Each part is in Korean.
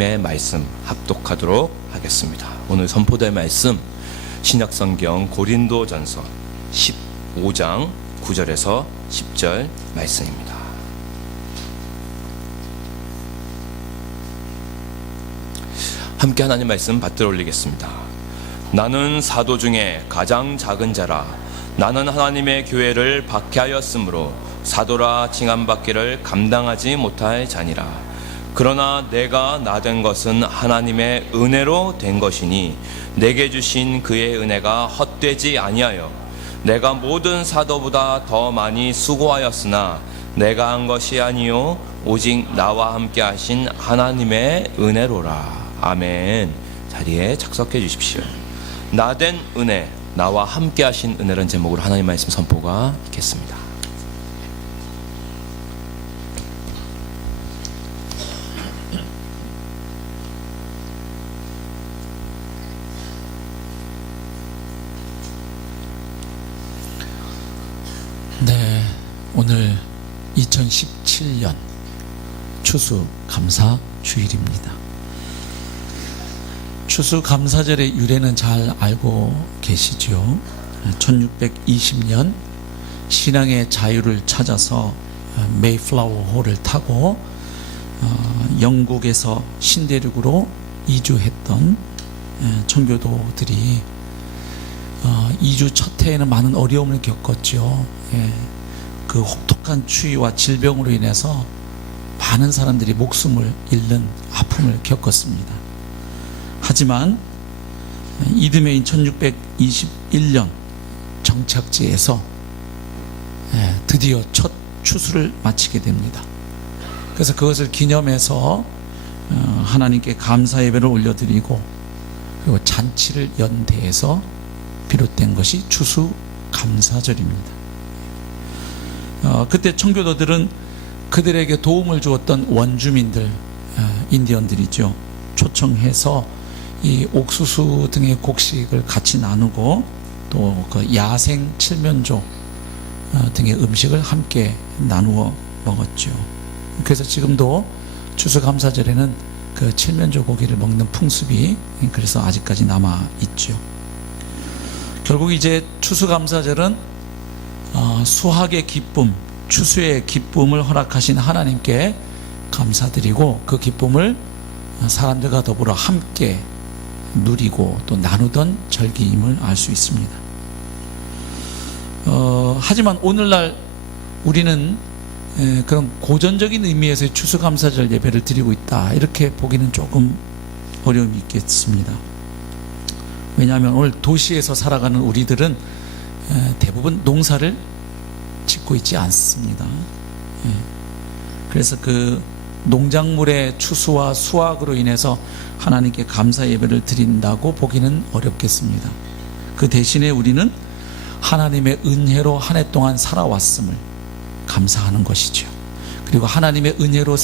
하나님의 말씀 합독하도록 하겠습니다. 오늘 선포될 말씀 신약성경 고린도전서 15장 9절에서 10절 말씀입니다. 함께 하나님 말씀 받들어 올리겠습니다. 나는 사도 중에 가장 작은 자라. 나는 하나님의 교회를 박해하였으므로 사도라 칭함받기를 감당하지 못할 자니라. 그러나 내가 나된 것은 하나님의 은혜로 된 것이니 내게 주신 그의 은혜가 헛되지 아니하여 내가 모든 사도보다 더 많이 수고하였으나 내가 한 것이 아니요 오직 나와 함께 하신 하나님의 은혜로라. 아멘. 자리에 착석해 주십시오. 나된 은혜, 나와 함께 하신 은혜라는 제목으로 하나님 말씀 선포가 있겠습니다. 네, 오늘 2017년 추수감사 주일입니다. 추수감사절의 유래는 잘 알고 계시죠? 1620년 신앙의 자유를 찾아서 메이플라워 호를 타고 영국에서 신대륙으로 이주했던 청교도들이 이주 첫 해에는 많은 어려움을 겪었죠. 그 혹독한 추위와 질병으로 인해서 많은 사람들이 목숨을 잃는 아픔을 겪었습니다. 하지만 이듬해인 1621년 정착지에서 드디어 첫 추수를 마치게 됩니다. 그래서 그것을 기념해서 하나님께 감사 예배를 올려드리고 그리고 잔치를 연대해서 비롯된 것이 추수감사절입니다. 그때 청교도들은 그들에게 도움을 주었던 원주민들, 인디언들이죠. 초청해서 이 옥수수 등의 곡식을 같이 나누고 또 그 야생 칠면조 등의 음식을 함께 나누어 먹었죠. 그래서 지금도 추수감사절에는 그 칠면조 고기를 먹는 풍습이 그래서 아직까지 남아 있죠. 결국 이제 추수감사절은 수확의 기쁨, 추수의 기쁨을 허락하신 하나님께 감사드리고 그 기쁨을 사람들과 더불어 함께 누리고 또 나누던 절기임을 알 수 있습니다. 하지만 오늘날 우리는 그런 고전적인 의미에서의 추수감사절 예배를 드리고 있다 이렇게 보기는 조금 어려움이 있겠습니다. 왜냐하면 오늘 도시에서 살아가는 우리들은 대부분 농사를 짓고 있지 않습니다. 그래서 그 농작물의 추수와 수확으로 인해서 하나님께 감사 예배를 드린다고 보기는 어렵겠습니다. 그 대신에 우리는 하나님의 은혜로 한 해 동안 살아왔음을 감사하는 것이죠. 그리고 하나님의 은혜로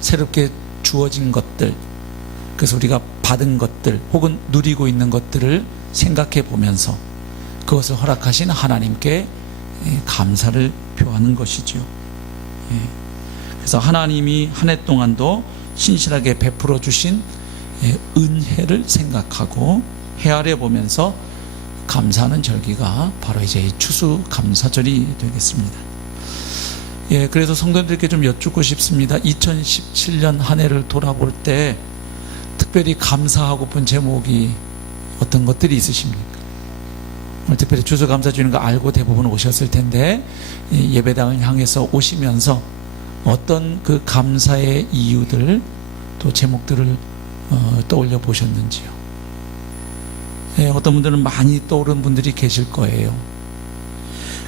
새롭게 주어진 것들, 그래서 우리가 받은 것들 혹은 누리고 있는 것들을 생각해 보면서 그것을 허락하신 하나님께 감사를 표하는 것이죠. 그래서 하나님이 한 해 동안도 신실하게 베풀어 주신 은혜를 생각하고 헤아려 보면서 감사하는 절기가 바로 이제 추수감사절이 되겠습니다. 그래서 성도님들께 좀 여쭙고 싶습니다. 2017년 한 해를 돌아볼 때 특별히 감사하고픈 제목이 어떤 것들이 있으십니까? 오늘 특별히 추수감사주일인 거 알고 대부분 오셨을 텐데 예배당을 향해서 오시면서 어떤 그 감사의 이유들 또 제목들을 떠올려 보셨는지요? 어떤 분들은 많이 떠오르는 분들이 계실 거예요.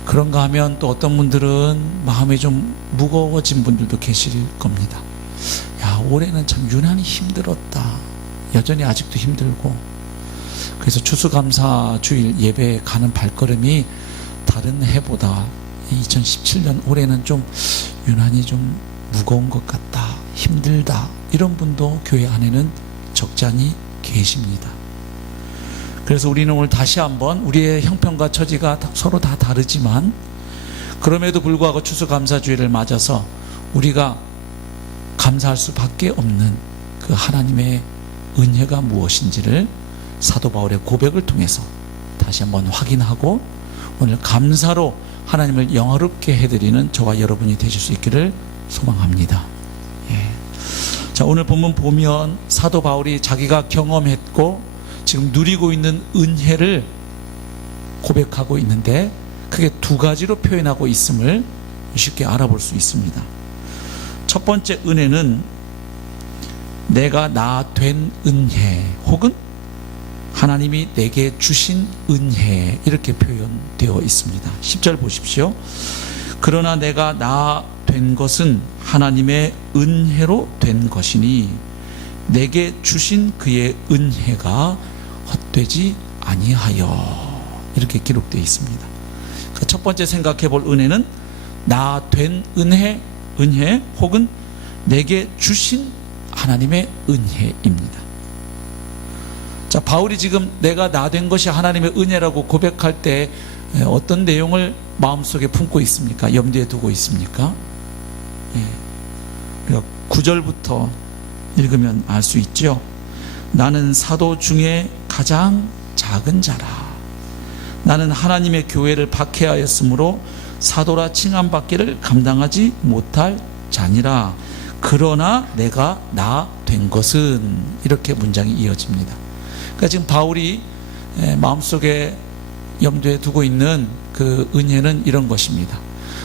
그런가 하면 또 어떤 분들은 마음이 좀 무거워진 분들도 계실 겁니다. 야, 올해는 참 유난히 힘들었다. 여전히 아직도 힘들고. 그래서 추수감사주일 예배에 가는 발걸음이 다른 해보다 2017년 올해는 좀 유난히 좀 무거운 것 같다, 힘들다, 이런 분도 교회 안에는 적지 않이 계십니다. 그래서 우리는 오늘 다시 한번 우리의 형편과 처지가 서로 다 다르지만 그럼에도 불구하고 추수감사주일을 맞아서 우리가 감사할 수밖에 없는 그 하나님의 은혜가 무엇인지를 사도 바울의 고백을 통해서 다시 한번 확인하고 오늘 감사로 하나님을 영화롭게 해드리는 저와 여러분이 되실 수 있기를 소망합니다. 예. 자, 오늘 본문 보면 사도 바울이 자기가 경험했고 지금 누리고 있는 은혜를 고백하고 있는데 크게 두 가지로 표현하고 있음을 쉽게 알아볼 수 있습니다. 첫 번째 은혜는 내가 나 된 은혜 혹은 하나님이 내게 주신 은혜 이렇게 표현되어 있습니다. 10절 보십시오. 그러나 내가 나 된 것은 하나님의 은혜로 된 것이니 내게 주신 그의 은혜가 헛되지 아니하여 이렇게 기록되어 있습니다. 그러니까 첫 번째 생각해 볼 은혜는 나 된 은혜 혹은 내게 주신 하나님의 은혜입니다. 자, 바울이 지금 내가 나 된 것이 하나님의 은혜라고 고백할 때 어떤 내용을 마음속에 품고 있습니까? 염두에 두고 있습니까? 우리가 9절부터 읽으면 알 수 있죠. 나는 사도 중에 가장 작은 자라. 나는 하나님의 교회를 박해하였으므로 사도라 칭함받기를 감당하지 못할 자니라. 그러나 내가 나 된 것은 이렇게 문장이 이어집니다. 그러니까 지금 바울이 마음속에 염두에 두고 있는 그 은혜는 이런 것입니다.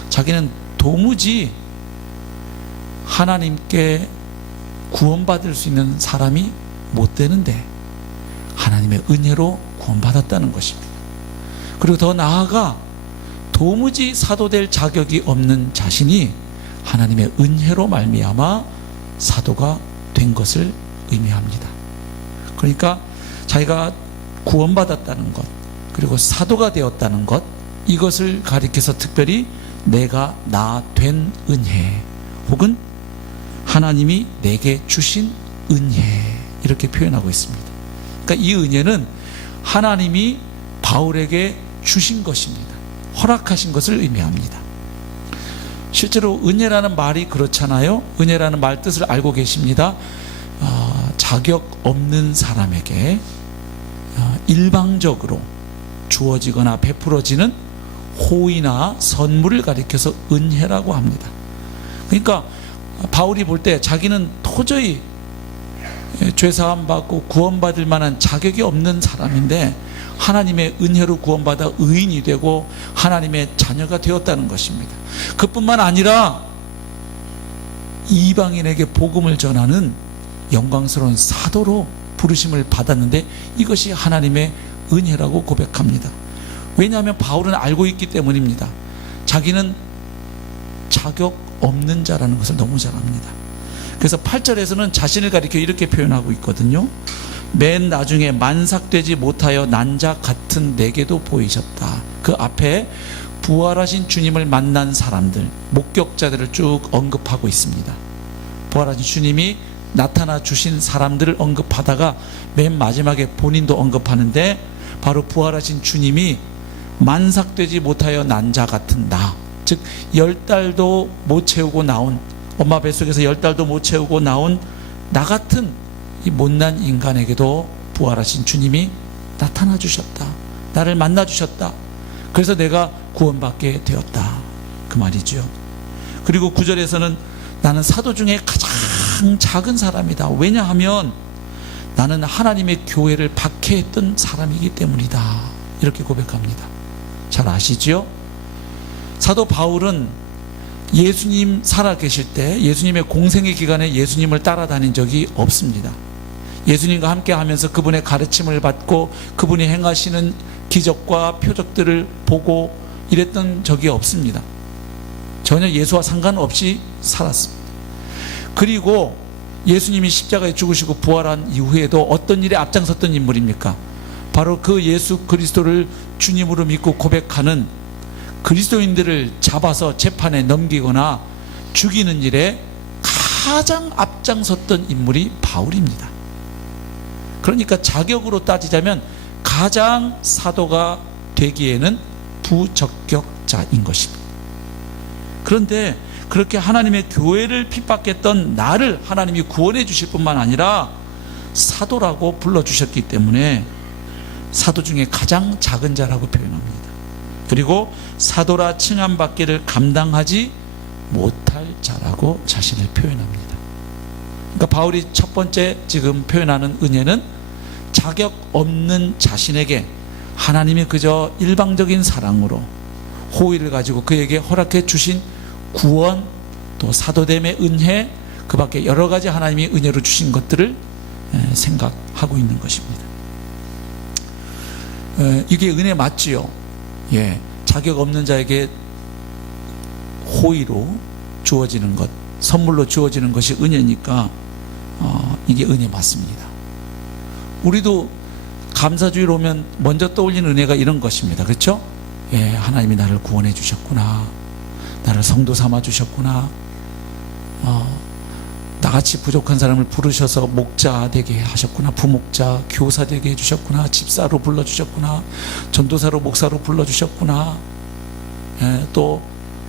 자기는 도무지 하나님께 구원받을 수 있는 사람이 못 되는데 하나님의 은혜로 구원받았다는 것입니다. 그리고 더 나아가 도무지 사도될 자격이 없는 자신이 하나님의 은혜로 말미암아 사도가 된 것을 의미합니다. 그러니까 자기가 구원받았다는 것 그리고 사도가 되었다는 것 이것을 가리켜서 특별히 내가 나 된 은혜 혹은 하나님이 내게 주신 은혜 이렇게 표현하고 있습니다. 그러니까 이 은혜는 하나님이 바울에게 주신 것입니다. 허락하신 것을 의미합니다. 실제로 은혜라는 말이 그렇잖아요. 은혜라는 말 뜻을 알고 계십니다. 자격 없는 사람에게 일방적으로 주어지거나 베풀어지는 호의나 선물을 가리켜서 은혜라고 합니다. 그러니까 바울이 볼 때 자기는 도저히 죄사함 받고 구원받을 만한 자격이 없는 사람인데 하나님의 은혜로 구원받아 의인이 되고 하나님의 자녀가 되었다는 것입니다. 그뿐만 아니라 이방인에게 복음을 전하는 영광스러운 사도로 부르심을 받았는데 이것이 하나님의 은혜라고 고백합니다. 왜냐하면 바울은 알고 있기 때문입니다. 자기는 자격 없는 자라는 것을 너무 잘 압니다. 그래서 8절에서는 자신을 가리켜 이렇게 표현하고 있거든요. 맨 나중에 만삭되지 못하여 난 자 같은 내게도 보이셨다. 그 앞에 부활하신 주님을 만난 사람들, 목격자들을 쭉 언급하고 있습니다. 부활하신 주님이 나타나 주신 사람들을 언급하다가 맨 마지막에 본인도 언급하는데 바로 부활하신 주님이 만삭되지 못하여 난 자 같은 나, 즉 10달도 못 채우고 나온, 엄마 뱃속에서 10달도 못 채우고 나온 나 같은 이 못난 인간에게도 부활하신 주님이 나타나 주셨다. 나를 만나 주셨다. 그래서 내가 구원받게 되었다. 그 말이죠. 그리고 9절에서는 나는 사도 중에 가장 작은 사람이다. 왜냐하면 나는 하나님의 교회를 박해했던 사람이기 때문이다. 이렇게 고백합니다. 잘 아시죠? 사도 바울은 예수님 살아계실 때 예수님의 공생의 기간에 예수님을 따라다닌 적이 없습니다. 예수님과 함께 하면서 그분의 가르침을 받고 그분이 행하시는 기적과 표적들을 보고 이랬던 적이 없습니다. 전혀 예수와 상관없이 살았습니다. 그리고 예수님이 십자가에 죽으시고 부활한 이후에도 어떤 일에 앞장섰던 인물입니까? 바로 그 예수 그리스도를 주님으로 믿고 고백하는 그리스도인들을 잡아서 재판에 넘기거나 죽이는 일에 가장 앞장섰던 인물이 바울입니다. 그러니까 자격으로 따지자면 가장 사도가 되기에는 부적격자인 것입니다. 그런데 그렇게 하나님의 교회를 핍박했던 나를 하나님이 구원해 주실 뿐만 아니라 사도라고 불러주셨기 때문에 사도 중에 가장 작은 자라고 표현합니다. 그리고 사도라 칭함받기를 감당하지 못할 자라고 자신을 표현합니다. 그러니까 바울이 첫 번째 지금 표현하는 은혜는 자격 없는 자신에게 하나님이 그저 일방적인 사랑으로 호의를 가지고 그에게 허락해 주신 구원, 또 사도됨의 은혜, 그 밖에 여러 가지 하나님이 은혜로 주신 것들을 생각하고 있는 것입니다. 이게 은혜 맞지요? 예, 자격 없는 자에게 호의로 주어지는 것, 선물로 주어지는 것이 은혜니까 이게 은혜 맞습니다. 우리도 감사주의로 오면 먼저 떠올리는 은혜가 이런 것입니다. 그렇죠? 예, 하나님이 나를 구원해 주셨구나, 나를 성도 삼아 주셨구나, 나같이 부족한 사람을 부르셔서 목자 되게 하셨구나, 부목자, 교사 되게 해주셨구나, 집사로 불러주셨구나, 전도사로 목사로 불러주셨구나, 또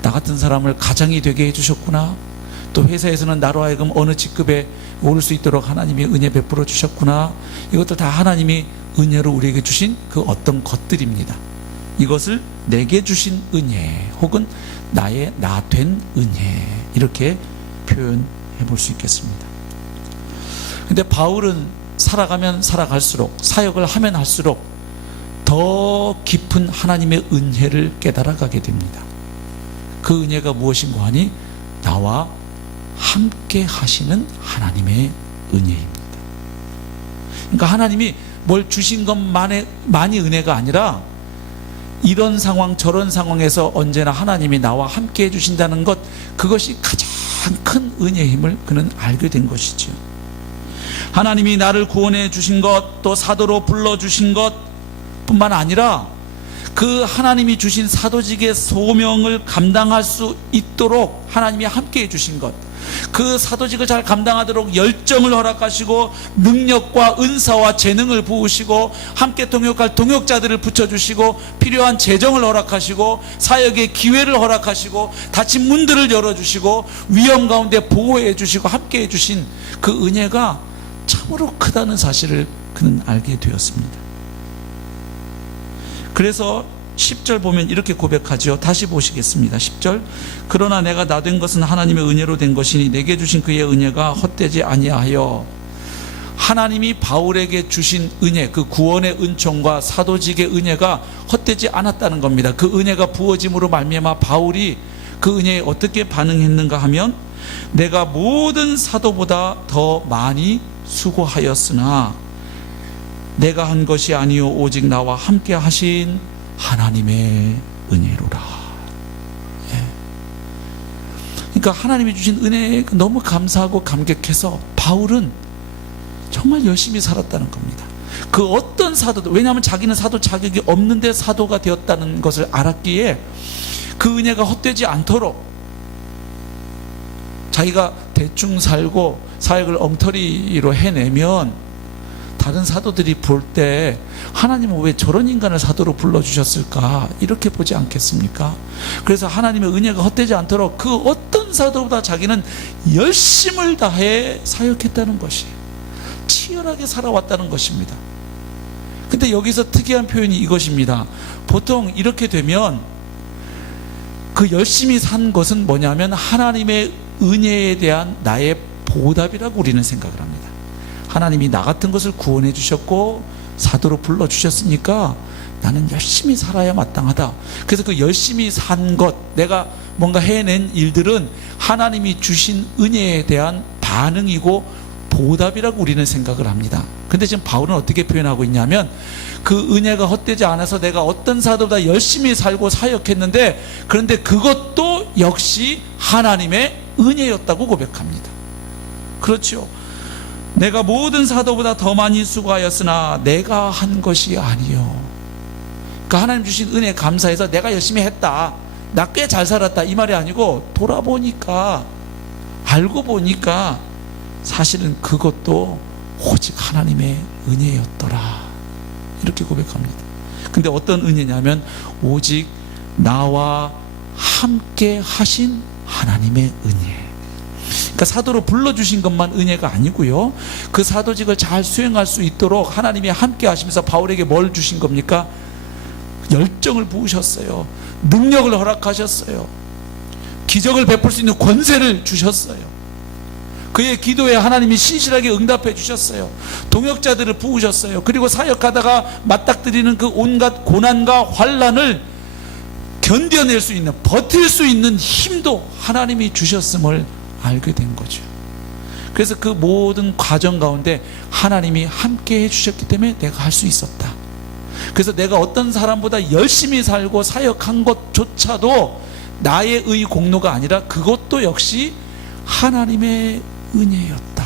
나 같은 사람을 가장이 되게 해주셨구나, 또 회사에서는 나로 하여금 어느 직급에 오를 수 있도록 하나님이 은혜 베풀어 주셨구나. 이것도 다 하나님이 은혜로 우리에게 주신 그 어떤 것들입니다. 이것을 내게 주신 은혜, 혹은 나의 나 된 은혜, 이렇게 표현해 볼 수 있겠습니다. 근데 바울은 살아가면 살아갈수록, 사역을 하면 할수록 더 깊은 하나님의 은혜를 깨달아가게 됩니다. 그 은혜가 무엇인고 하니 나와 함께 하시는 하나님의 은혜입니다. 그러니까 하나님이 뭘 주신 것만이 은혜가 아니라 이런 상황 저런 상황에서 언제나 하나님이 나와 함께 해주신다는 것, 그것이 가장 큰 은혜의 힘을 그는 알게 된 것이죠. 하나님이 나를 구원해 주신 것, 또 사도로 불러주신 것 뿐만 아니라 그 하나님이 주신 사도직의 소명을 감당할 수 있도록 하나님이 함께 해주신 것, 그 사도직을 잘 감당하도록 열정을 허락하시고 능력과 은사와 재능을 부으시고 함께 동역할 동역자들을 붙여주시고 필요한 재정을 허락하시고 사역의 기회를 허락하시고 닫힌 문들을 열어주시고 위험 가운데 보호해 주시고 함께 해주신 그 은혜가 참으로 크다는 사실을 그는 알게 되었습니다. 그래서 10절 보면 이렇게 고백하죠. 다시 보시겠습니다. 10절. 그러나 내가 나 된 것은 하나님의 은혜로 된 것이니 내게 주신 그의 은혜가 헛되지 아니하여. 하나님이 바울에게 주신 은혜, 그 구원의 은총과 사도직의 은혜가 헛되지 않았다는 겁니다. 그 은혜가 부어짐으로 말미암아 바울이 그 은혜에 어떻게 반응했는가 하면, 내가 모든 사도보다 더 많이 수고하였으나 내가 한 것이 아니요 오직 나와 함께 하신 하나님의 은혜로라. 예. 그러니까 하나님이 주신 은혜에 너무 감사하고 감격해서 바울은 정말 열심히 살았다는 겁니다. 그 어떤 사도도, 왜냐하면 자기는 사도 자격이 없는데 사도가 되었다는 것을 알았기에 그 은혜가 헛되지 않도록 자기가 대충 살고 사역을 엉터리로 해내면 다른 사도들이 볼 때 하나님은 왜 저런 인간을 사도로 불러주셨을까, 이렇게 보지 않겠습니까? 그래서 하나님의 은혜가 헛되지 않도록 그 어떤 사도보다 자기는 열심을 다해 사역했다는 것이에요. 치열하게 살아왔다는 것입니다. 근데 여기서 특이한 표현이 이것입니다. 보통 이렇게 되면 그 열심히 산 것은 뭐냐면 하나님의 은혜에 대한 나의 보답이라고 우리는 생각을 합니다. 하나님이 나 같은 것을 구원해 주셨고 사도로 불러주셨으니까 나는 열심히 살아야 마땅하다. 그래서 그 열심히 산 것, 내가 뭔가 해낸 일들은 하나님이 주신 은혜에 대한 반응이고 보답이라고 우리는 생각을 합니다. 근데 지금 바울은 어떻게 표현하고 있냐면, 그 은혜가 헛되지 않아서 내가 어떤 사도보다 열심히 살고 사역했는데, 그런데 그것도 역시 하나님의 은혜였다고 고백합니다. 그렇죠. 내가 모든 사도보다 더 많이 수고하였으나 내가 한 것이 아니요. 그러니까 하나님 주신 은혜에 감사해서 내가 열심히 했다, 나 꽤 잘 살았다, 이 말이 아니고 돌아보니까, 알고 보니까 사실은 그것도 오직 하나님의 은혜였더라, 이렇게 고백합니다. 근데 어떤 은혜냐면 오직 나와 함께 하신 하나님의 은혜. 그러니까 사도로 불러주신 것만 은혜가 아니고요, 그 사도직을 잘 수행할 수 있도록 하나님이 함께 하시면서 바울에게 뭘 주신 겁니까? 열정을 부으셨어요. 능력을 허락하셨어요. 기적을 베풀 수 있는 권세를 주셨어요. 그의 기도에 하나님이 신실하게 응답해 주셨어요. 동역자들을 부으셨어요. 그리고 사역하다가 맞닥뜨리는 그 온갖 고난과 환난을 견뎌낼 수 있는, 버틸 수 있는 힘도 하나님이 주셨음을 알게 된 거죠. 그래서 그 모든 과정 가운데 하나님이 함께 해주셨기 때문에 내가 할 수 있었다. 그래서 내가 어떤 사람보다 열심히 살고 사역한 것조차도 나의 의 공로가 아니라 그것도 역시 하나님의 은혜였다.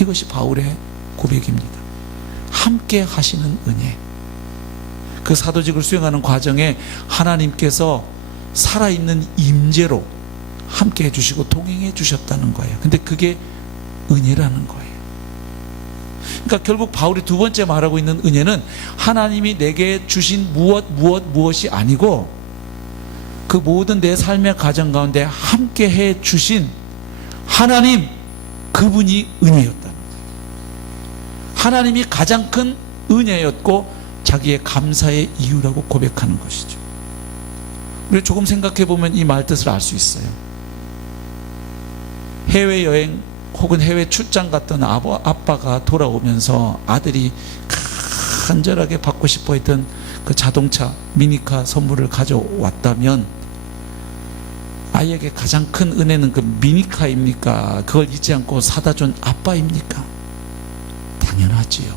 이것이 바울의 고백입니다. 함께 하시는 은혜. 그 사도직을 수행하는 과정에 하나님께서 살아있는 임재로 함께 해주시고 동행해 주셨다는 거예요. 근데 그게 은혜라는 거예요. 그러니까 결국 바울이 두 번째 말하고 있는 은혜는 하나님이 내게 주신 무엇이 아니고 그 모든 내 삶의 과정 가운데 함께 해 주신 하나님, 그분이 은혜였다는 거예요. 하나님이 가장 큰 은혜였고 자기의 감사의 이유라고 고백하는 것이죠. 우리 조금 생각해 보면 이 말 뜻을 알 수 있어요. 해외여행 혹은 해외 출장 갔던 아빠가 돌아오면서 아들이 간절하게 받고 싶어 했던 그 자동차 미니카 선물을 가져왔다면 아이에게 가장 큰 은혜는 그 미니카입니까? 그걸 잊지 않고 사다 준 아빠입니까? 당연하지요.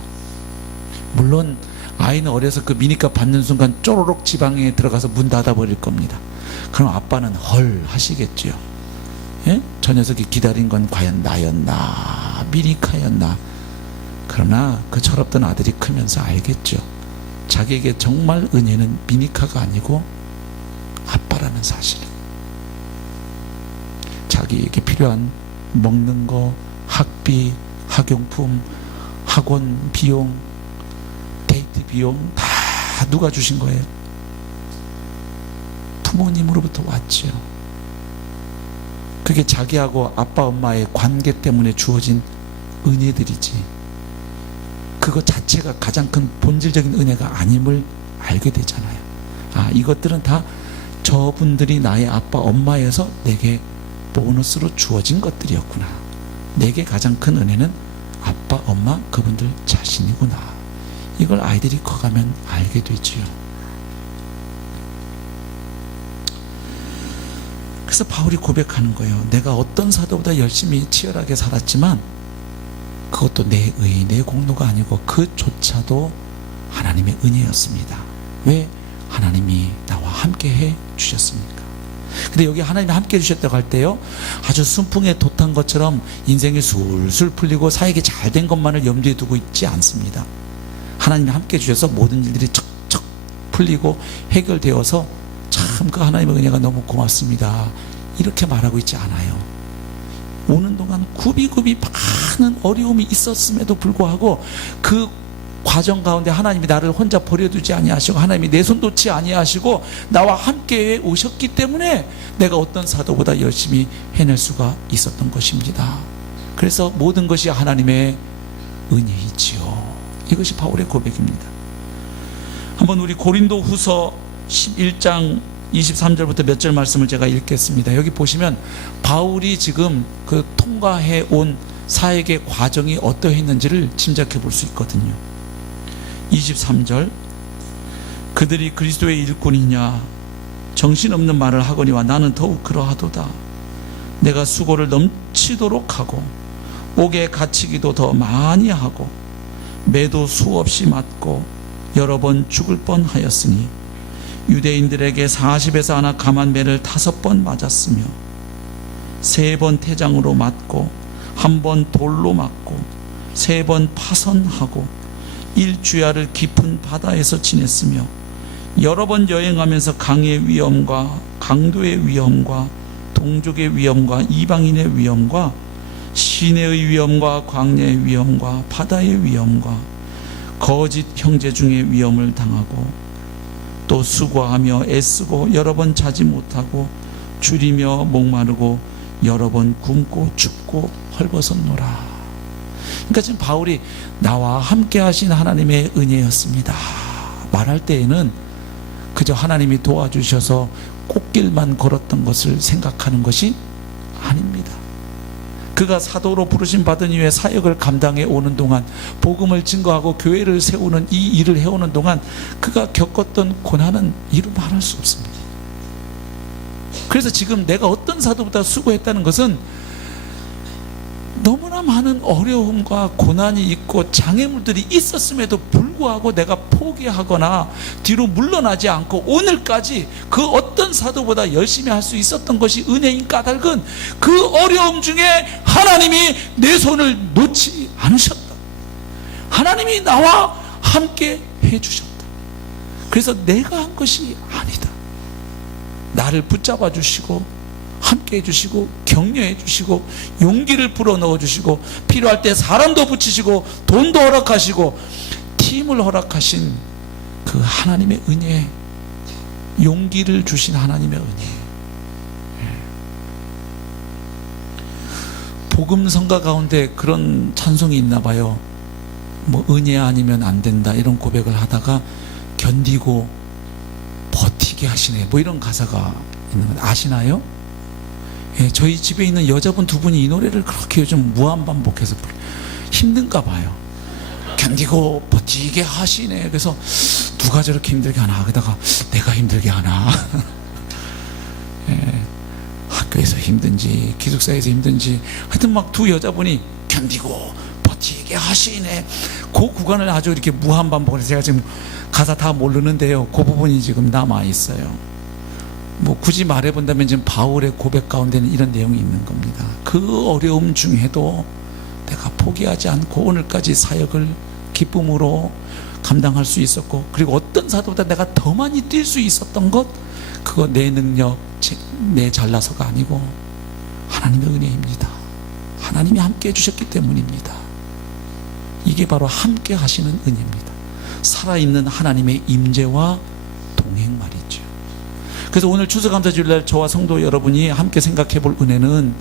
물론 아이는 어려서 그 미니카 받는 순간 쪼로록 지방에 들어가서 문 닫아버릴 겁니다. 그럼 아빠는 헐 하시겠죠. 예? 저 녀석이 기다린 건 과연 나였나 미니카였나. 그러나 그 철없던 아들이 크면서 알겠죠. 자기에게 정말 은혜는 미니카가 아니고 아빠라는 사실을. 자기에게 필요한 먹는 거, 학비, 학용품, 학원 비용, 데이트 비용 다 누가 주신 거예요? 부모님으로부터 왔지요. 그게 자기하고 아빠 엄마의 관계 때문에 주어진 은혜들이지, 그것 자체가 가장 큰 본질적인 은혜가 아님을 알게 되잖아요. 아, 이것들은 다 저분들이 나의 아빠 엄마여서 내게 보너스로 주어진 것들이었구나. 내게 가장 큰 은혜는 아빠 엄마 그분들 자신이구나. 이걸 아이들이 커가면 알게 되지요. 그래서 바울이 고백하는 거예요. 내가 어떤 사도보다 열심히 치열하게 살았지만 그것도 내 의, 내 공로가 아니고 그조차도 하나님의 은혜였습니다. 왜? 하나님이 나와 함께 해 주셨습니까? 근데 여기 하나님이 함께 해 주셨다고 할 때요, 아주 순풍에 돛한 것처럼 인생이 술술 풀리고 사역이 잘 된 것만을 염두에 두고 있지 않습니다. 하나님이 함께 해 주셔서 모든 일들이 척척 풀리고 해결되어서 참 그 하나님의 은혜가 너무 고맙습니다, 이렇게 말하고 있지 않아요. 오는 동안 굽이굽이 많은 어려움이 있었음에도 불구하고 그 과정 가운데 하나님이 나를 혼자 버려두지 아니하시고 하나님이 내 손 놓지 아니하시고 나와 함께 오셨기 때문에 내가 어떤 사도보다 열심히 해낼 수가 있었던 것입니다. 그래서 모든 것이 하나님의 은혜이지요. 이것이 바울의 고백입니다. 한번 우리 고린도 후서 11장 23절부터 몇 절 말씀을 제가 읽겠습니다. 여기 보시면 바울이 지금 그 통과해 온 사역의 과정이 어떠했는지를 짐작해 볼 수 있거든요. 23절, 그들이 그리스도의 일꾼이냐 정신없는 말을 하거니와 나는 더욱 그러하도다. 내가 수고를 넘치도록 하고 옥에 갇히기도 더 많이 하고 매도 수없이 맞고 여러 번 죽을 뻔하였으니 유대인들에게 40에서 하나 감한 매를 5번 맞았으며 3번 태장으로 맞고 1번 돌로 맞고 3번 파선하고 1주야를 깊은 바다에서 지냈으며 여러 번 여행하면서 강의 위험과 강도의 위험과 동족의 위험과 이방인의 위험과 시내의 위험과 광야의 위험과 바다의 위험과 거짓 형제 중의 위험을 당하고 또 수고하며 애쓰고 여러 번 자지 못하고 줄이며 목마르고 여러 번 굶고 춥고 헐벗었노라. 그러니까 지금 바울이 나와 함께 하신 하나님의 은혜였습니다 말할 때에는 그저 하나님이 도와주셔서 꽃길만 걸었던 것을 생각하는 것이 아닙니다. 그가 사도로 부르심 받은 이후에 사역을 감당해 오는 동안, 복음을 증거하고 교회를 세우는 이 일을 해오는 동안 그가 겪었던 고난은 이루 말할 수 없습니다. 그래서 지금 내가 어떤 사도보다 수고했다는 것은 너무나 많은 어려움과 고난이 있고 장애물들이 있었음에도 불구하고 내가 포기하거나 뒤로 물러나지 않고 오늘까지 그 어떤 사도보다 열심히 할 수 있었던 것이 은혜인 까닭은 그 어려움 중에 하나님이 내 손을 놓지 않으셨다. 하나님이 나와 함께 해주셨다. 그래서 내가 한 것이 아니다. 나를 붙잡아 주시고 함께 해주시고 격려해 주시고 용기를 불어넣어 주시고 필요할 때 사람도 붙이시고 돈도 허락하시고 팀을 허락하신 그 하나님의 은혜, 용기를 주신 하나님의 은혜. 복음성가 가운데 그런 찬송이 있나 봐요. 뭐 은혜 아니면 안 된다 이런 고백을 하다가 견디고 버티게 하시네 뭐 이런 가사가 있는 거 아시나요? 예, 저희 집에 있는 여자분 두 분이 이 노래를 그렇게 요즘 무한반복해서 힘든가 봐요. 견디고 버티게 하시네. 그래서 누가 저렇게 힘들게 하나 하다가 내가 힘들게 하나. 예, 학교에서 힘든지 기숙사에서 힘든지 하여튼 막 두 여자분이 견디고 버티게 하시네. 그 구간을 아주 이렇게 무한반복을 해서 제가 지금 가사 다 모르는데요. 그 부분이 지금 남아있어요. 뭐 굳이 말해본다면 지금 바울의 고백 가운데는 이런 내용이 있는 겁니다. 그 어려움 중에도 내가 포기하지 않고 오늘까지 사역을 기쁨으로 감당할 수 있었고, 그리고 어떤 사도보다 내가 더 많이 뛸 수 있었던 것, 그거 내 능력, 내 잘나서가 아니고 하나님의 은혜입니다. 하나님이 함께 해주셨기 때문입니다. 이게 바로 함께 하시는 은혜입니다. 살아있는 하나님의 임재와 동행 말이죠. 그래서 오늘 추수감사주일날 저와 성도 여러분이 함께 생각해 볼 은혜는,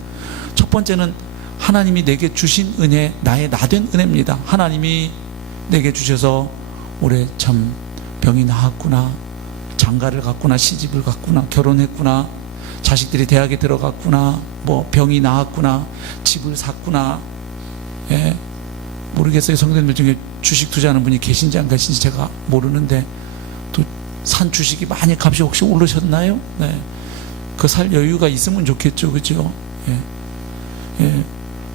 첫 번째는 하나님이 내게 주신 은혜, 나의 나된 은혜입니다. 하나님이 내게 주셔서 올해 참 병이 나았구나, 장가를 갔구나, 시집을 갔구나, 결혼했구나, 자식들이 대학에 들어갔구나, 뭐 병이 나았구나, 집을 샀구나. 예, 모르겠어요. 성도님들 중에 주식 투자하는 분이 계신지 안 계신지 제가 모르는데, 또 산 주식이 많이 값이 혹시 오르셨나요? 네. 그 살 여유가 있으면 좋겠죠. 그죠? 예. 예.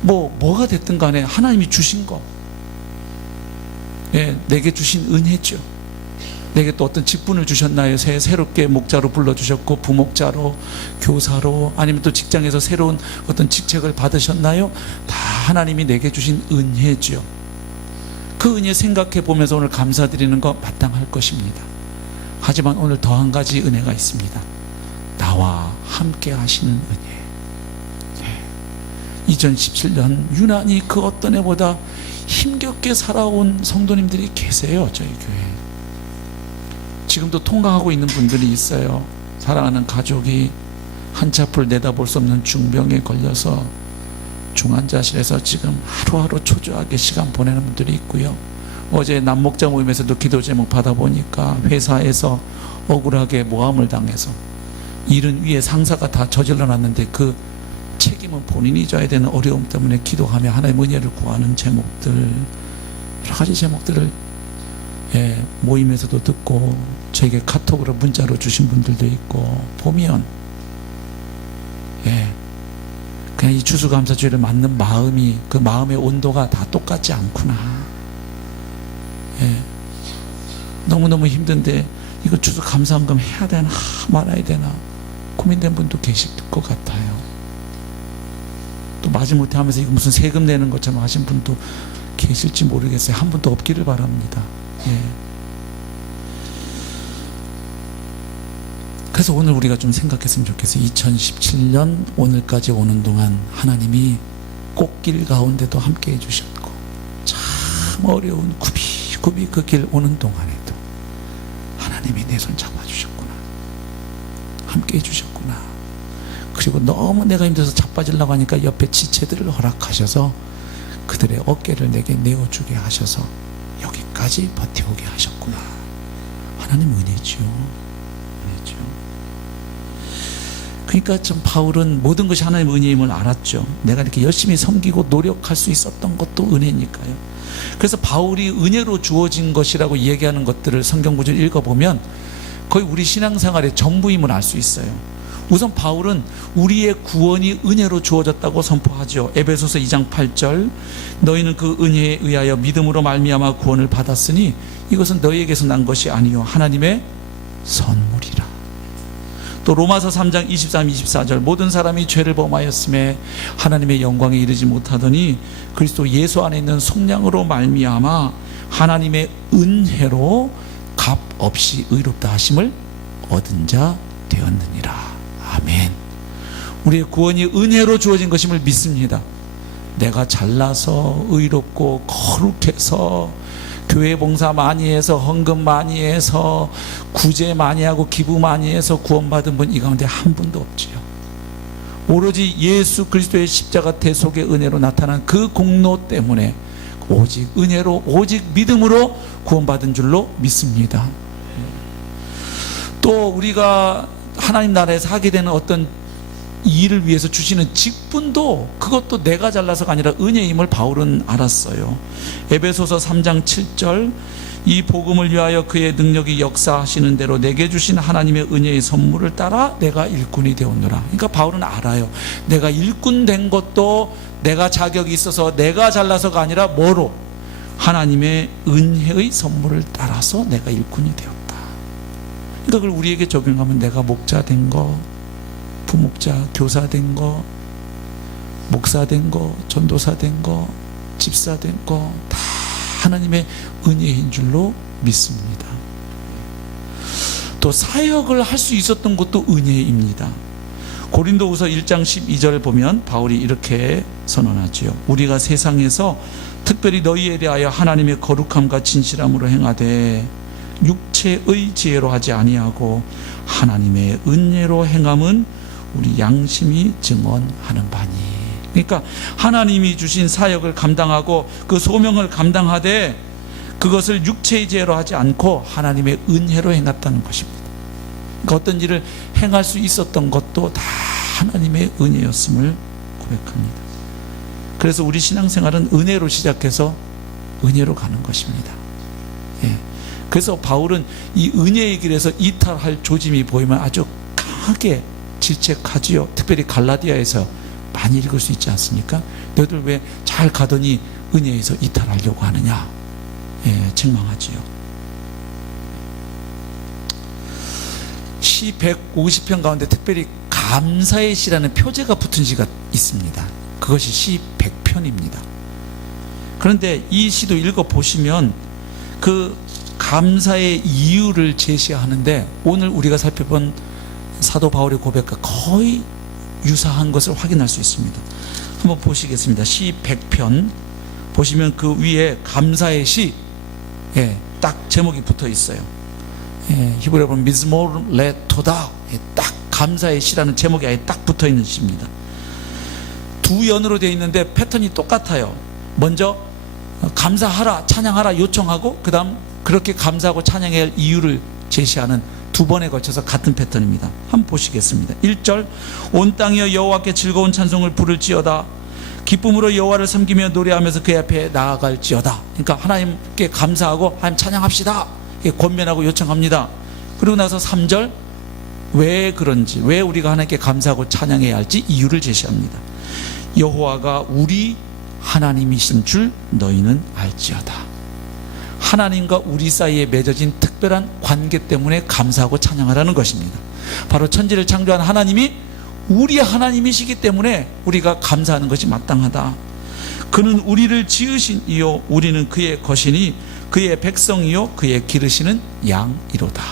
뭐가 됐든 간에 하나님이 주신 거, 예, 내게 주신 은혜죠. 내게 또 어떤 직분을 주셨나요? 새롭게 목자로 불러주셨고, 부목자로, 교사로, 아니면 또 직장에서 새로운 어떤 직책을 받으셨나요? 다 하나님이 내게 주신 은혜죠. 그 은혜 생각해 보면서 오늘 감사드리는 거 마땅할 것입니다. 하지만 오늘 더 한 가지 은혜가 있습니다. 나와 함께 하시는 은혜. 2017년 유난히 그 어떤 해보다 힘겹게 살아온 성도님들이 계세요. 저희 교회에 지금도 통과하고 있는 분들이 있어요. 사랑하는 가족이 한치 앞을 내다볼 수 없는 중병에 걸려서 중환자실에서 지금 하루하루 초조하게 시간 보내는 분들이 있고요. 어제 남목자 모임에서도 기도 제목 받아보니까 회사에서 억울하게 모함을 당해서 일은 위에 상사가 다 저질러 놨는데 그 책임은 본인이 져야 되는 어려움 때문에 기도하며 하나님의 은혜를 구하는 제목들, 여러 가지 제목들을, 예, 모임에서도 듣고 저에게 카톡으로 문자로 주신 분들도 있고 보면, 예, 그냥 이 추수감사주일을 맞는 마음이, 그 마음의 온도가 다 똑같지 않구나. 예, 너무너무 힘든데 이거 추수감사헌금 해야 되나 말아야 되나 고민된 분도 계실 것 같아요. 또 마지못해 하면서 이거 무슨 세금 내는 것처럼 하신 분도 계실지 모르겠어요. 한 분도 없기를 바랍니다. 예. 그래서 오늘 우리가 좀 생각했으면 좋겠어요. 2017년 오늘까지 오는 동안 하나님이 꽃길 가운데도 함께 해주셨고, 참 어려운 굽이 그 길 오는 동안에도 하나님이 내 손 잡아주셨구나, 함께 해주셨구나. 그리고 너무 내가 힘들어서 자빠지려고 하니까 옆에 지체들을 허락하셔서 그들의 어깨를 내게 내어주게 하셔서 여기까지 버텨오게 하셨구나. 하나님 은혜죠. 은혜죠. 그러니까 참 바울은 모든 것이 하나님 은혜임을 알았죠. 내가 이렇게 열심히 섬기고 노력할 수 있었던 것도 은혜니까요. 그래서 바울이 은혜로 주어진 것이라고 얘기하는 것들을 성경 구절 읽어보면 거의 우리 신앙생활의 전부임을 알 수 있어요. 우선 바울은 우리의 구원이 은혜로 주어졌다고 선포하죠. 에베소서 2장 8절 너희는 그 은혜에 의하여 믿음으로 말미암아 구원을 받았으니 이것은 너희에게서 난 것이 아니요 하나님의 선물이라. 또 로마서 3장 23, 24절 모든 사람이 죄를 범하였음에 하나님의 영광에 이르지 못하더니 그리스도 예수 안에 있는 속량으로 말미암아 하나님의 은혜로 값 없이 의롭다 하심을 얻은 자 되었느니라. 아멘. 우리의 구원이 은혜로 주어진 것임을 믿습니다. 내가 잘나서 의롭고 거룩해서 교회 봉사 많이 해서 헌금 많이 해서 구제 많이 하고 기부 많이 해서 구원받은 분 이 가운데 한 분도 없지요. 오로지 예수 그리스도의 십자가 대속의 은혜로 나타난 그 공로 때문에 오직 은혜로 오직 믿음으로 구원받은 줄로 믿습니다. 또 우리가 하나님 나라에서 하게 되는 어떤 일을 위해서 주시는 직분도 그것도 내가 잘나서가 아니라 은혜임을 바울은 알았어요. 에베소서 3장 7절 이 복음을 위하여 그의 능력이 역사하시는 대로 내게 주신 하나님의 은혜의 선물을 따라 내가 일꾼이 되었노라. 그러니까 바울은 알아요. 내가 일꾼 된 것도 내가 자격이 있어서 내가 잘나서가 아니라 뭐로? 하나님의 은혜의 선물을 따라서 내가 일꾼이 되었다. 그러니까 그걸 우리에게 적용하면 내가 목자 된 거, 부목자, 교사 된 거, 목사 된 거, 전도사 된 거, 집사 된 거 다 하나님의 은혜인 줄로 믿습니다. 또 사역을 할 수 있었던 것도 은혜입니다. 고린도후서 1장 12절 보면 바울이 이렇게 선언하지요. 우리가 세상에서 특별히 너희에 대하여 하나님의 거룩함과 진실함으로 행하되 육체의 지혜로 하지 아니하고 하나님의 은혜로 행함은 우리 양심이 증언하는 바니. 그러니까 하나님이 주신 사역을 감당하고 그 소명을 감당하되 그것을 육체의 지혜로 하지 않고 하나님의 은혜로 행했다는 것입니다. 그러니까 어떤 일을 행할 수 있었던 것도 다 하나님의 은혜였음을 고백합니다. 그래서 우리 신앙생활은 은혜로 시작해서 은혜로 가는 것입니다. 예. 그래서 바울은 이 은혜의 길에서 이탈할 조짐이 보이면 아주 강하게 질책하지요. 특별히 갈라디아에서 많이 읽을 수 있지 않습니까? 너희들 왜 잘 가더니 은혜에서 이탈하려고 하느냐? 예, 책망하지요. 시 150편 가운데 특별히 감사의 시라는 표제가 붙은 시가 있습니다. 그것이 시 100편입니다. 그런데 이 시도 읽어보시면 그 감사의 이유를 제시하는데 오늘 우리가 살펴본 사도 바울의 고백과 거의 유사한 것을 확인할 수 있습니다. 한번 보시겠습니다. 시 100편 보시면 그 위에 감사의 시, 예, 딱 제목이 붙어 있어요. 예, 히브리어로 보면 미즈모르 레토다, 예, 딱 감사의 시라는 제목이 아예 딱 붙어 있는 시입니다. 두 연으로 되어 있는데 패턴이 똑같아요. 먼저 감사하라, 찬양하라 요청하고 그 다음 그렇게 감사하고 찬양해야 할 이유를 제시하는 두 번에 걸쳐서 같은 패턴입니다. 한번 보시겠습니다. 1절 온 땅이여 여호와께 즐거운 찬송을 부를지어다. 기쁨으로 여호와를 섬기며 노래하면서 그 앞에 나아갈지어다. 그러니까 하나님께 감사하고 하나님 찬양합시다. 권면하고 요청합니다. 그리고 나서 3절 왜 그런지, 왜 우리가 하나님께 감사하고 찬양해야 할지 이유를 제시합니다. 여호와가 우리 하나님이신 줄 너희는 알지어다. 하나님과 우리 사이에 맺어진 특별한 관계 때문에 감사하고 찬양하라는 것입니다. 바로 천지를 창조한 하나님이 우리 하나님이시기 때문에 우리가 감사하는 것이 마땅하다. 그는 우리를 지으신 이요 우리는 그의 것이니 그의 백성이요 그의 기르시는 양이로다.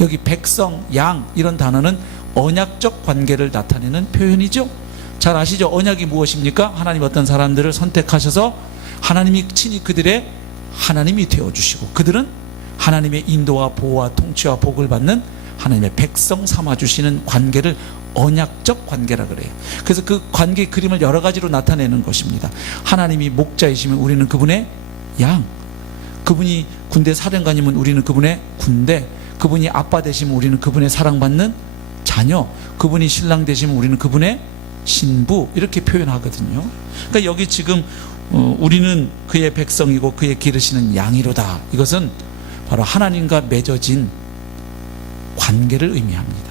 여기 백성, 양 이런 단어는 언약적 관계를 나타내는 표현이죠. 잘 아시죠? 언약이 무엇입니까? 하나님 어떤 사람들을 선택하셔서 하나님이 친히 그들의 하나님이 되어주시고 그들은 하나님의 인도와 보호와 통치와 복을 받는 하나님의 백성 삼아주시는 관계를 언약적 관계라 그래요. 그래서 그 관계 그림을 여러 가지로 나타내는 것입니다. 하나님이 목자이시면 우리는 그분의 양, 그분이 군대 사령관이면 우리는 그분의 군대, 그분이 아빠 되시면 우리는 그분의 사랑받는 자녀, 그분이 신랑 되시면 우리는 그분의 신부, 이렇게 표현하거든요. 그러니까 여기 지금 우리는 그의 백성이고 그의 기르시는 양이로다, 이것은 바로 하나님과 맺어진 관계를 의미합니다.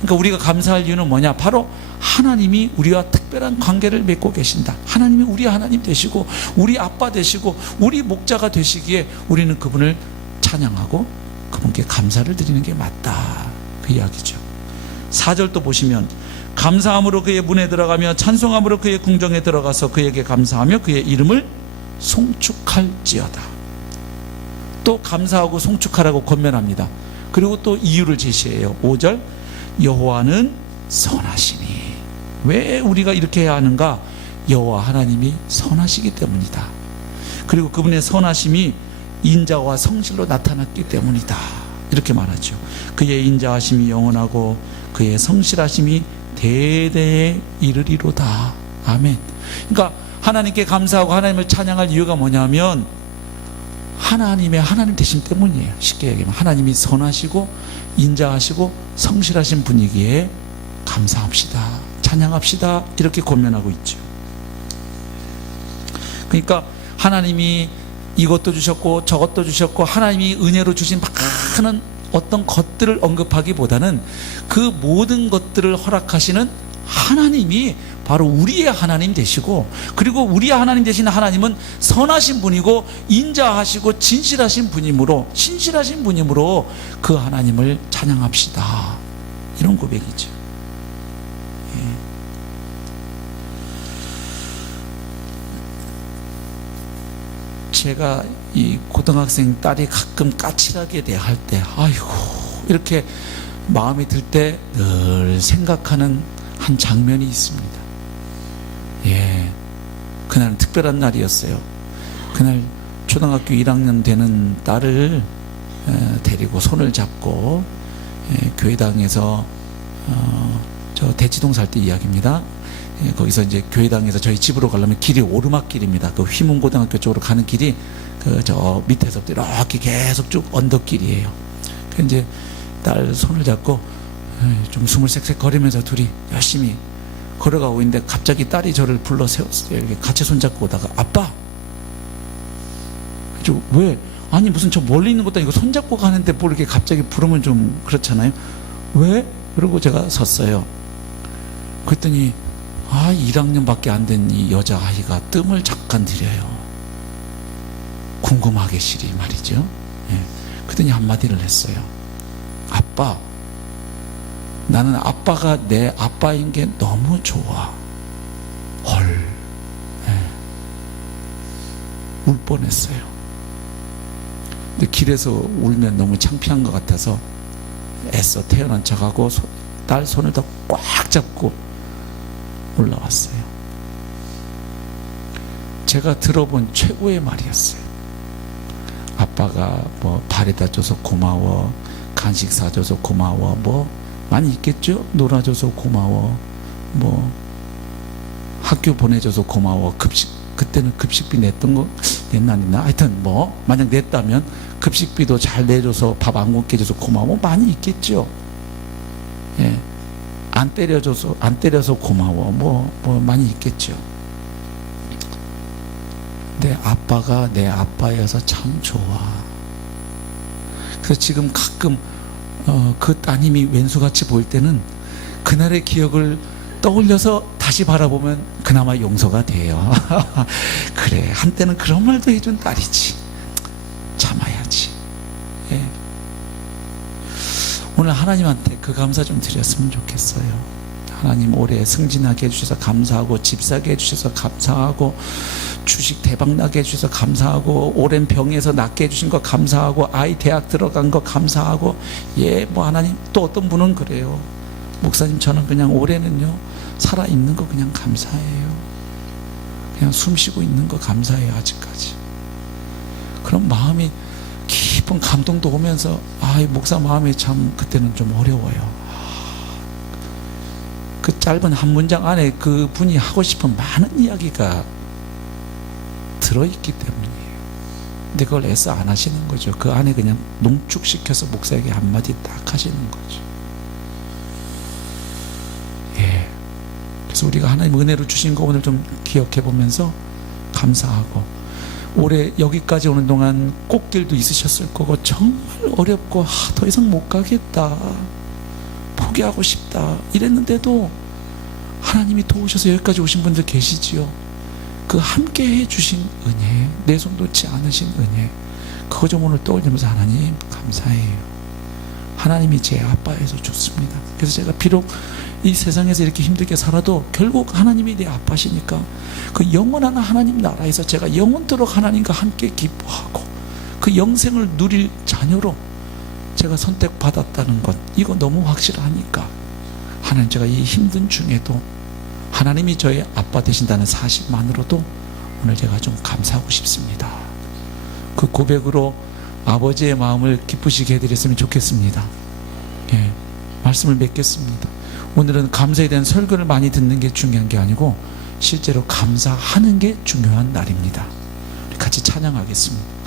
그러니까 우리가 감사할 이유는 뭐냐? 바로 하나님이 우리와 특별한 관계를 맺고 계신다. 하나님이 우리 하나님 되시고 우리 아빠 되시고 우리 목자가 되시기에 우리는 그분을 찬양하고 그분께 감사를 드리는 게 맞다, 그 이야기죠. 4절도 보시면 감사함으로 그의 문에 들어가며 찬송함으로 그의 궁정에 들어가서 그에게 감사하며 그의 이름을 송축할지어다. 또 감사하고 송축하라고 권면합니다. 그리고 또 이유를 제시해요. 5절, 여호와는 선하시니. 왜 우리가 이렇게 해야 하는가? 여호와 하나님이 선하시기 때문이다. 그리고 그분의 선하심이 인자와 성실로 나타났기 때문이다, 이렇게 말하죠. 그의 인자하심이 영원하고 그의 성실하심이 대대에 이르리로다. 아멘. 그러니까 하나님께 감사하고 하나님을 찬양할 이유가 뭐냐면 하나님의 하나님 되심 때문이에요. 쉽게 얘기하면 하나님이 선하시고 인자하시고 성실하신 분이기에 감사합시다, 찬양합시다, 이렇게 권면하고 있죠. 그러니까 하나님이 이것도 주셨고 저것도 주셨고 하나님이 은혜로 주신 많은 어떤 것들을 언급하기보다는 그 모든 것들을 허락하시는 하나님이 바로 우리의 하나님 되시고, 그리고 우리의 하나님 되신 하나님은 선하신 분이고 인자하시고 진실하신 분이므로, 신실하신 분이므로 그 하나님을 찬양합시다, 이런 고백이죠. 제가 이 고등학생 딸이 가끔 까칠하게 대할 때, 아이고, 이렇게 마음이 들 때 늘 생각하는 한 장면이 있습니다. 그날은 특별한 날이었어요. 그날 초등학교 1학년 되는 딸을 데리고 손을 잡고 교회당에서 저 대치동 살 때 이야기입니다. 거기서 이제 교회당에서 저희 집으로 가려면 길이 오르막길입니다. 그 휘문고등학교 쪽으로 가는 길이 그 저 밑에서부터 이렇게 계속 쭉 언덕길이에요. 그 이제 딸 손을 잡고 좀 숨을 쌕쌕 거리면서 둘이 열심히 걸어가고 있는데 갑자기 딸이 저를 불러 세웠어요. 이렇게 같이 손잡고 오다가, 아빠! 왜? 아니 무슨 저 멀리 있는 것도 아니고 손잡고 가는데 뭘 이렇게 갑자기 부르면 좀 그렇잖아요. 왜? 그러고 제가 섰어요. 그랬더니 1학년밖에 안 된 이 여자아이가 뜸을 잠깐 들여요. 궁금하게시리 말이죠. 그랬더니 한마디를 했어요. 아빠, 나는 아빠가 내 아빠인 게 너무 좋아. 헐. 울 뻔했어요. 근데 길에서 울면 너무 창피한 것 같아서 애써 태어난 척하고 딸 손을 더 꽉 잡고 올라왔어요. 제가 들어본 최고의 말이었어요. 아빠가 뭐 바래다 줘서 고마워, 간식 사줘서 고마워, 뭐 많이 있겠죠? 놀아줘서 고마워, 뭐 학교 보내줘서 고마워, 급식, 그때는 급식비 냈던 거 냈나 안 냈나? 하여튼 뭐 만약 냈다면 급식비도 잘 내줘서 밥 안 굶게 해줘서 고마워, 많이 있겠죠. 안 때려서 고마워, 뭐 많이 있겠죠. 내 아빠가 내 아빠여서 참 좋아. 그래서 지금 가끔 그 따님이 왼수같이 보일 때는 그날의 기억을 떠올려서 다시 바라보면 그나마 용서가 돼요. 그래, 한때는 그런 말도 해준 딸이지, 참아야지. 오늘 하나님한테 그 감사 좀 드렸으면 좋겠어요. 하나님 올해 승진하게 해주셔서 감사하고, 집 사게 해주셔서 감사하고, 주식 대박나게 해주셔서 감사하고, 오랜 병에서 낫게 해주신 거 감사하고, 아이 대학 들어간 거 감사하고, 뭐 하나님, 또 어떤 분은 그래요. 목사님, 저는 그냥 올해는요 살아있는 거 그냥 감사해요. 그냥 숨 쉬고 있는 거 감사해요, 아직까지. 그런 마음이, 깊은 감동도 오면서 목사 마음이 참 그때는 좀 어려워요. 그 짧은 한 문장 안에 그 분이 하고 싶은 많은 이야기가 들어있기 때문이에요. 근데 그걸 애써 안 하시는 거죠. 그 안에 그냥 농축시켜서 목사에게 한마디 딱 하시는 거죠. 예. 그래서 우리가 하나님 은혜로 주신 거 오늘 좀 기억해 보면서 감사하고, 올해 여기까지 오는 동안 꽃길도 있으셨을 거고 정말 어렵고 더 이상 못 가겠다, 포기하고 싶다 이랬는데도 하나님이 도우셔서 여기까지 오신 분들 계시지요. 그 함께 해주신 은혜, 내 손 놓지 않으신 은혜, 그거 좀 오늘 떠올리면서 하나님 감사해요. 하나님이 제 아빠여서 좋습니다. 그래서 제가 비록 이 세상에서 이렇게 힘들게 살아도 결국 하나님이 내 아빠시니까 그 영원한 하나님 나라에서 제가 영원토록 하나님과 함께 기뻐하고 그 영생을 누릴 자녀로 제가 선택받았다는 것, 이거 너무 확실하니까 하나님, 제가 이 힘든 중에도 하나님이 저의 아빠 되신다는 사실만으로도 오늘 제가 좀 감사하고 싶습니다. 그 고백으로 아버지의 마음을 기쁘시게 해드렸으면 좋겠습니다. 예, 말씀을 맺겠습니다. 오늘은 감사에 대한 설교를 많이 듣는 게 중요한 게 아니고 실제로 감사하는 게 중요한 날입니다. 우리 같이 찬양하겠습니다.